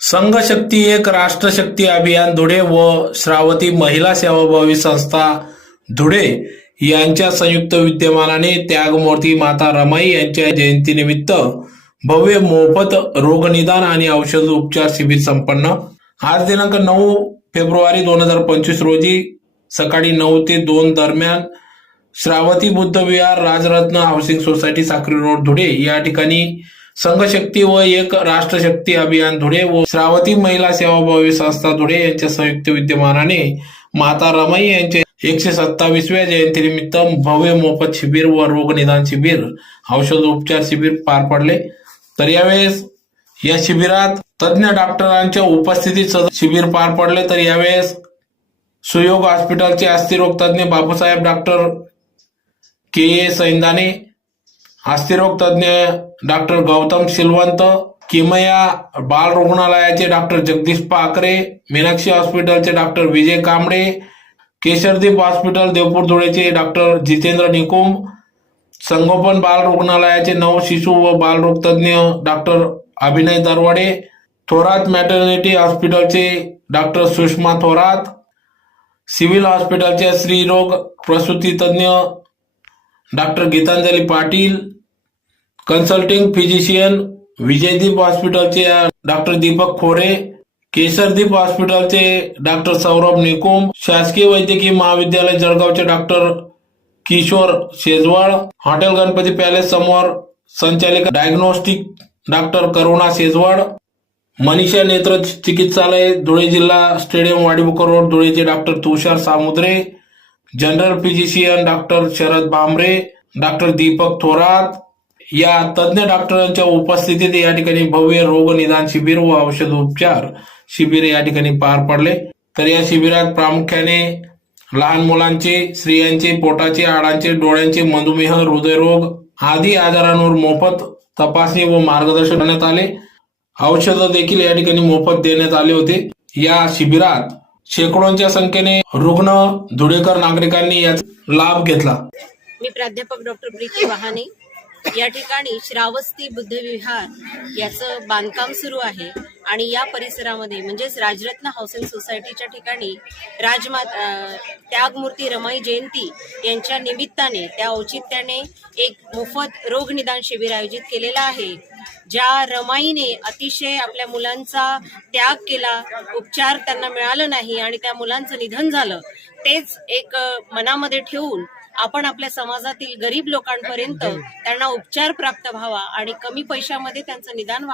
संघ शक्ती एक राष्ट्रशक्ती अभियान धुळे व श्रावती महिला सेवाभावी संस्था धुळे यांच्या संयुक्त विद्यमानाने त्यागमूर्ती माता रमाई यांच्या जयंतीनिमित्त भव्य मोफत रोगनिदान आणि औषध उपचार शिबिर संपन्न। आज दिनांक 9 फेब्रुवारी 2025 रोजी सकाळी 9 ते 2 दरम्यान श्रावती बुद्ध विहार Rajratna housing society Sakri road Dhule या ठिकाणी संघशक्ती व एक राष्ट्रशक्ती अभियान धुळे व श्रावती महिला सेवाभावी संस्था धुळे यांच्या संयुक्त विद्यमानाने माता रमाई यांच्या 127व्या जयंतीनिमित्त भव्य मोफत शिबिर व रोग निदान शिबिर औषध उपचार शिबिर पार पडले। तर यावेळेस या शिबिरात तज्ञ डॉक्टरांच्या उपस्थितीत शिबिर पार पडले। तर यावेळेस सुयोग हॉस्पिटलचे अस्थिरोग तज्ञ बापूसाहेब डॉक्टर के सैंदाने, अस्थिरोग तज्ञ डॉक्टर गौतम शिलवंत, किमया बाल रुग्णालयाचे डॉक्टर जगदीश पाकरे, मीनाक्षी हॉस्पिटलचे डॉक्टर विजय कांबळे, केशरदीप हॉस्पिटल देवपूर धुळेचे डॉक्टर जितेंद्र निकुम, संगोपन बाल रुग्णालयाचे नव शिशु व बालरोग तज्ञ डॉक्टर अभिनय दरवाडे, थोरात मॅटर्निटी हॉस्पिटलचे डॉक्टर सुषमा थोरात, सिव्हिल हॉस्पिटलचे स्त्रीरोग प्रसूती तज्ञ doctor Geetanjali Patil, consulting physician Vijaydeep हॉस्पिटलचे डॉक्टर दीपक खोरे, केशरदीप हॉस्पिटलचे डॉक्टर सौरभ निकुम, शासकीय वैद्यकीय महाविद्यालय जळगावचे doctor Kishor Shejwal, hotel Ganpati palace समोर संचालिका डायग्नोस्टिक डॉक्टर करुणा शेजवळ, मनीषा नेत्र चिकित्सालय धुळे जिल्हा स्टेडियम वाडीबुकर रोड धुळेचे doctor Tushar Samudre, general physician doctor Sharad Bhamre, doctor Deepak Thorat या तज्ञ डॉक्टरांच्या उपस्थितीत या ठिकाणी भव्य रोग निदान शिबिर व औषध उपचार शिबिर या ठिकाणी पार पडले। तर या शिबिरात प्रामुख्याने लहान मुलांचे, स्त्रियांचे, पोटाचे, हाडांचे, डोळ्यांचे, मधुमेह, हृदयरोग आदी आजारांवर मोफत तपासणी व मार्गदर्शन करण्यात आले। औषध देखील या ठिकाणी मोफत देण्यात आले होते। या शिबिरात शेकडोंच्या संख्येने रुग्ण धुळेकर नागरिकांनी याचा लाभ घेतला। मी प्राध्यापक डॉक्टर प्रीती वहाने। या ठिकाणी श्रावस्ती बुद्ध विहार याचं बांधकाम सुरू आहे आणि या परिसरामध्ये म्हणजेच राजरत्न हाऊसिंग सोसायटीच्या ठिकाणी त्यागमूर्ती रमाई जयंती यांच्या निमित्ताने त्या औचित्याने एक मोफत रोग निदान शिबिर आयोजित केलेलं आहे। ज्या रमाईने अतिशय आपल्या मुलांचा त्याग केला, उपचार त्यांना मिळालं नाही आणि त्या मुलांचं निधन झालं, तेच एक मनामध्ये ठेवून आपण आपल्या समाजातील गरीब लोकांपर्यंत त्यांना उपचार प्राप्त व्हावा आणि कमी पैशामध्ये त्यांचं निदान व्हावं